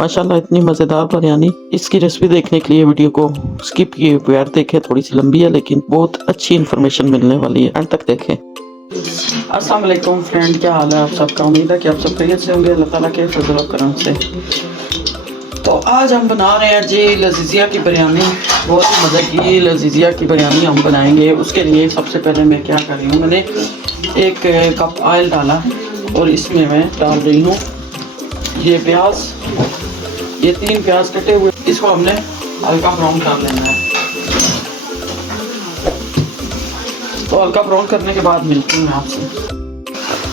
माशाल्लाह इतनी मज़ेदार बिरयानी। इसकी रेसिपी देखने के लिए वीडियो को स्किप किए बगैर देखें, थोड़ी सी लंबी है लेकिन बहुत अच्छी इन्फॉर्मेशन मिलने वाली है, एंड तक देखें। अस्सलाम वालेकुम फ्रेंड, क्या हाल है आप सबका? उम्मीद है कि आप सब खैरियत से होंगे, अल्लाह ताला के फजल और करम से। तो आज हम बना रहे हैं जी लजीजिया की बिरयानी। बहुत ही मज़े की लजीजिया की बिरयानी हम बनाएंगे। उसके लिए सबसे पहले मैं क्या कर रही हूँ, मैंने एक कप ऑयल डाला और इसमें मैं डाल रही हूँ ये प्याज, ये 3 प्याज कटे हुए, इसको हमने हल्का ब्राउन कर लेना है। तो हल्का ब्राउन करने के बाद मिलती हूँ मैं आपसे।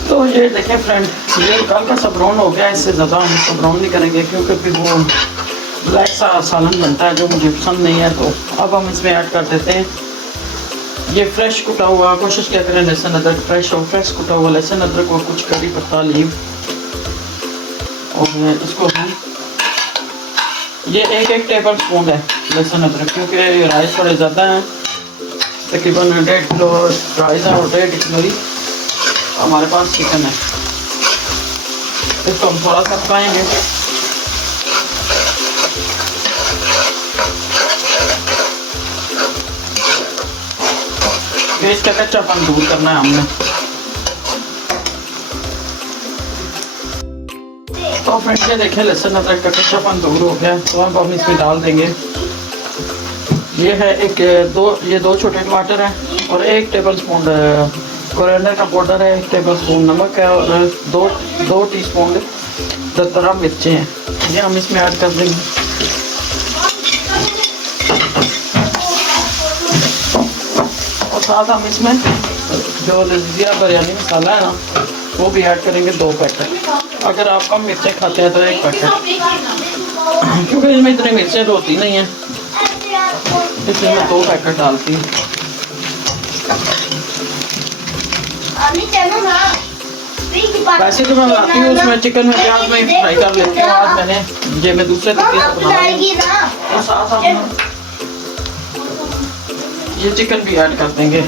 तो ये देखें फ्रेंड, ये हल्का सा ब्राउन हो गया। इससे ज़्यादा हम इसको ब्राउन नहीं करेंगे क्योंकि फिर वो ब्लैक सा सालन बनता है जो मुझे पसंद नहीं है। तो अब हम इसमें ऐड कर देते हैं ये फ्रेश कुटा हुआ, कोशिश क्या करें लहसुन अदरक फ्रेश हो, फ्रेश कुटा हुआ लहसुन अदरक और कुछ करी पत्ता लीव, और इसको हम ये 1 टेबल स्पून है लहसुन अदरक, क्योंकि राइस थोड़े ज़्यादा हैं, तकरीबन 1.5 किलो राइस है और 1.5 किलो ही हमारे पास चिकन है। इसको हम थोड़ा सा पकाएंगे। फिर इसका कच्चापन दूर करना है हमने। तो फ्रेंड ये देखें लहसुन अदरक का कच्चापन दूर हो गया। तो अब हम इसमें डाल देंगे, ये है ये दो छोटे टमाटर हैं और 1 टेबल स्पून कोरिएंडर का पाउडर है, 1 टेबल स्पून नमक है और 2 टीस्पून दरदरा मिर्चें हैं, ये हम इसमें ऐड कर देंगे। और साथ हम इसमें जो लजीजिया बिरयानी मसाला है ना वो भी ऐड करेंगे 2 पैकेट। अगर आप कम मिर्चें खाते हैं तो 1 पैकेट, क्योंकि इसमें इतनी मिर्चें तो होती नहीं है, इसलिए मैं 2 पैकेट डालती हूँ। वैसे तो मैं बनाती हूँ उसमें चिकन में प्याज में फ्राई कर लेती हूँ। आज मैं दूसरे तरीके से बना रही हूँ। और साथ हम ये चिकन भी ऐड कर देंगे,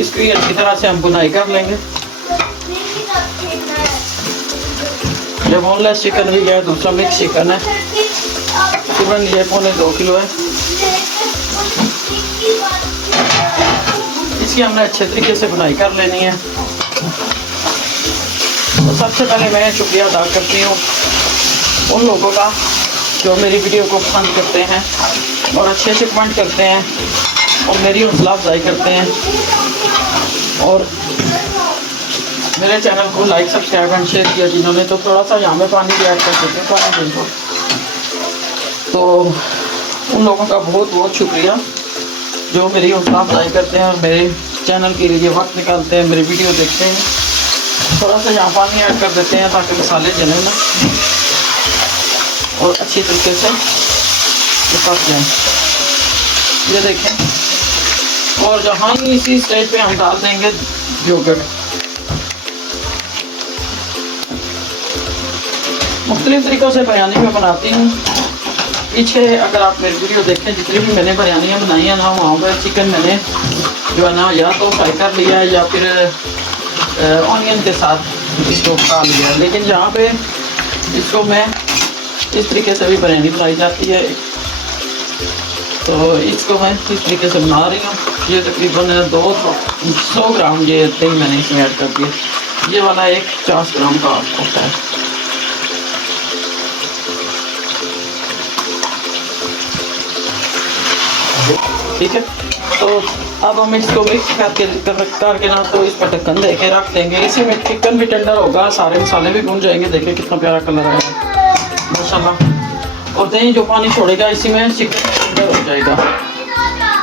इसकी अच्छी तरह से हम बुनाई कर लेंगे। ये बोनलेस चिकन भी है, दूसरा मिक्स चिकन है, तकरीबन ये 2.25 किलो है। इसकी हमने अच्छे तरीके से बुनाई कर लेनी है। तो सबसे पहले मैं शुक्रिया अदा करती हूँ उन लोगों का जो मेरी वीडियो को पसंद करते हैं और अच्छे से कमेंट करते हैं और मेरी हौसला अफजाई करते हैं और मेरे चैनल को लाइक सब्सक्राइब एंड शेयर किया जिन्होंने। तो थोड़ा सा यहाँ में पानी भी ऐड कर देते हैं, पानी दे दो। तो उन लोगों का बहुत बहुत शुक्रिया जो मेरी हौसला अफजाई करते हैं और मेरे चैनल के लिए वक्त निकालते हैं, मेरी वीडियो देखते हैं। थोड़ा सा यहाँ पानी ऐड कर देते हैं ताकि मसाले जले ना और अच्छी तरीके से पक जाए। ये देखें, और जहाँ ही इसी स्टेज पे हम डाल देंगे योगर्ट। मुख्तलिफ तरीक़ों से बिरयानी में बनाती हूँ। पीछे अगर आप मेरी वीडियो देखें, जितनी भी मैंने बिरयानियाँ बनाई हैं ना, वहाँ पर चिकन मैंने जो है ना या तो फ्राई कर लिया है या फिर ऑनियन के साथ इसको पका लिया है। लेकिन यहाँ पे इसको मैं इस तरीके से भी बिरयानी बनाई जाती है, तो इसको मैं इस तरीके से बना रही हूँ। ये तकरीबन 200 ग्राम ये दही मैंने इसमें ऐड कर दिया। ये वाला एक 50 ग्राम का होता है। ठीक है, तो अब हम इसको मिक्स करके ना तो इस पर ढक्कन दे के रख देंगे। इसी में चिकन भी टेंडर होगा, सारे मसाले भी भून जाएंगे। देखिए कितना प्यारा कलर आएगा माशाल्लाह। और दही जो पानी छोड़ेगा इसी में चिकन टेंडर हो जाएगा।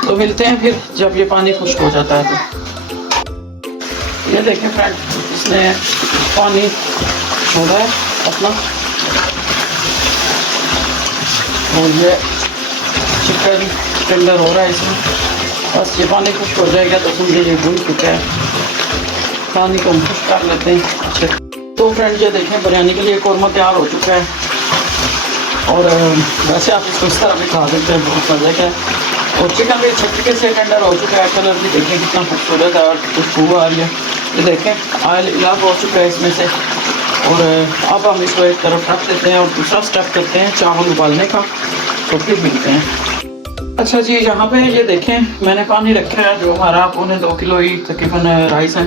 तो मिलते हैं फिर जब ये पानी खुश्क हो जाता है। तो ये देखें फ्रेंड, इसने पानी छोड़ा है अपना और ये चिकन टेंडर हो रहा है इसमें। बस ये पानी खुश्क हो जाएगा तो समझिए ये भून चुका है। पानी को हम खुश्क कर लेते हैं अच्छे। तो फ्रेंड ये देखें, बिरयानी के लिए कौरमा तैयार हो चुका है। और वैसे आप इसको इस तरह भी खा सकते हैं, बहुत मज़े का है। और चिकन भी अच्छे तरीके से टेंडर हो चुका है। कलर भी देखें कितना खूबसूरत है और खुशबू आ रही है। ये देखें ऑयल इलाफ हो चुका है इसमें से। और अब हम इसको एक तरफ रख देते हैं और दूसरा स्टेप करते हैं चावल उबालने का, तो फिर मिलते हैं। अच्छा जी, यहाँ पे ये देखें मैंने पानी रखा है जो हमारा 1.25 किलो ही तकरीबन राइस है।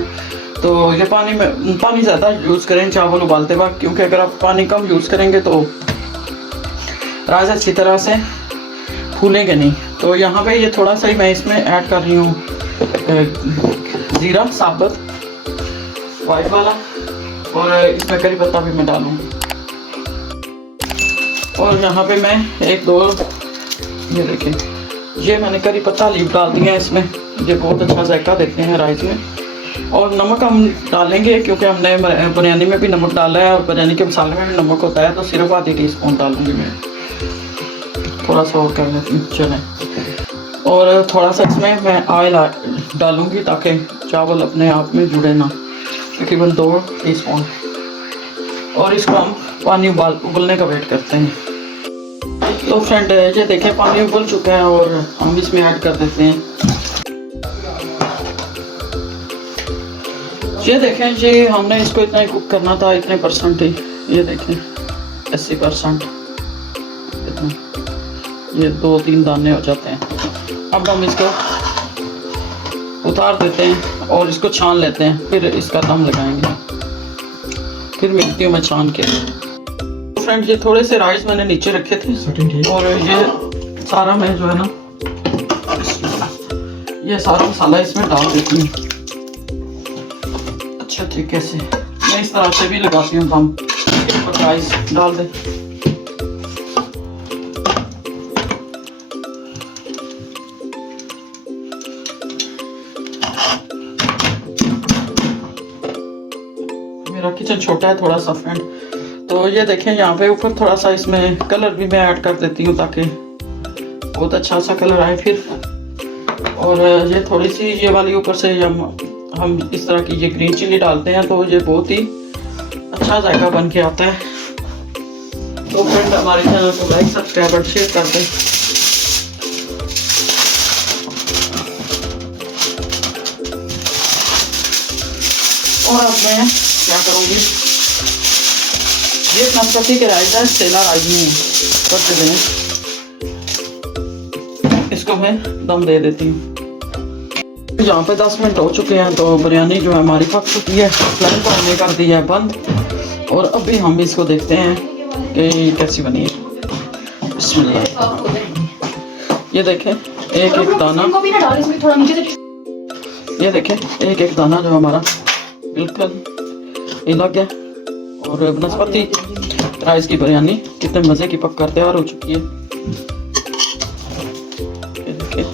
तो ये पानी ज़्यादा यूज़ करें चावल उबालते वक्त, क्योंकि अगर आप पानी कम यूज़ करेंगे तो राइस अच्छी तरह से फूलेंगे नहीं। तो यहाँ पे ये थोड़ा सा ही मैं इसमें ऐड कर रही हूँ ज़ीरा साबुत वाइट वाला, और इसमें करी पत्ता भी मैं डालूँगी। और यहाँ पे मैं एक दो ये देखें, ये मैंने करी पत्ता लीफ डाल दिया है इसमें, ये बहुत अच्छा जायका देते हैं राइस में। और नमक हम डालेंगे क्योंकि हमने बिरयानी में भी नमक डाला है और बिरयानी के मसाले में भी नमक होता है, तो सिर्फ आधी टीस्पून डालूंगी मैं, थोड़ा सा और कर लेती हूँ चलें। और थोड़ा सा इसमें मैं ऑयल डालूंगी ताकि चावल अपने आप में जुड़े ना, तकरीबन 2 टीस्पून। और इसको हम पानी उबलने का वेट करते हैं। तो फ्रेंड ये देखें पानी उबल चुका है और हम इसमें ऐड कर देते हैं, ये देखें ये हमने इसको इतना ही कुक करना था, इतने परसेंट ही, ये देखें 80% इतना, ये 2-3 दाने हो जाते हैं। अब हम इसको उतार देते हैं और इसको छान लेते हैं, फिर इसका दम लगाएंगे, फिर मिलती हूँ मैं छान के। फ्रेंड ये थोड़े से राइस मैंने नीचे रखे थे और ये सारा मैं जो है ना ये सारा मसाला इसमें डाल देती हूँ अच्छे तरीके से। मैं इस तरह से भी लगाती हूँ दम, और राइस डाल दे। मेरा किचन छोटा है थोड़ा सा फ्रेंड, तो ये देखें यहाँ पे ऊपर थोड़ा सा इसमें कलर भी मैं ऐड कर देती हूँ ताकि बहुत अच्छा सा कलर आए फिर। और ये थोड़ी सी ये वाली ऊपर से हम इस तरह की ये ग्रीन चिली डालते हैं तो ये बहुत ही अच्छा जायका बन के आता है। तो फ्रेंड हमारे चैनल को लाइक सब्सक्राइब और शेयर कर दें। और अब मैं क्या करूँगी, ये नाशपाती के राइस है, सेला राइस नहीं है, करते दें इसको मैं दम दे देती हूँ। यहाँ पे 10 मिनट हो चुके हैं तो बिरयानी जो है हमारी पक चुकी है, फ्लेम को हमने कर दिया है बंद। और अभी हम इसको देखते हैं कि कैसी बनी है। बिस्मिल्लाह, ये देखें एक एक दाना, ये देखें एक एक दाना जो हमारा बिल्कुल हिला गया। और नाशपाती राइस की बिरयानी कितने मज़े की पक कर तैयार हो चुकी है। ये देखिए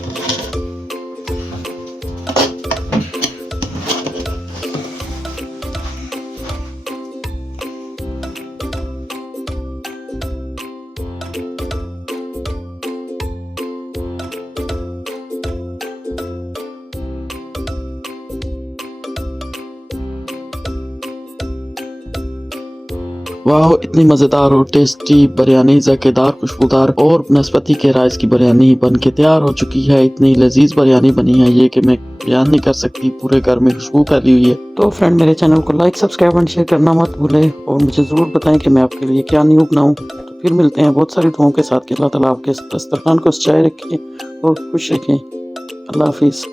वाह, इतनी मज़ेदार और टेस्टी बिरयानी, ज़ायकेदार, खुशबूदार और नाशपाती के राइस की बिरयानी बन के तैयार हो चुकी है। इतनी लजीज बिरयानी बनी है ये कि मैं बयान नहीं कर सकती, पूरे घर में खुशबू फैली हुई है। तो फ्रेंड मेरे चैनल को लाइक सब्सक्राइब एंड शेयर करना मत भूलें और मुझे ज़रूर बताएं कि मैं आपके लिए क्या न्यू बनाऊँ। तो फिर मिलते हैं बहुत सारी दुआओं के साथ कि अल्लाह ताला आपके दस्तरखान को सजाए रखें और खुश रखें। अल्लाह हाफिज़।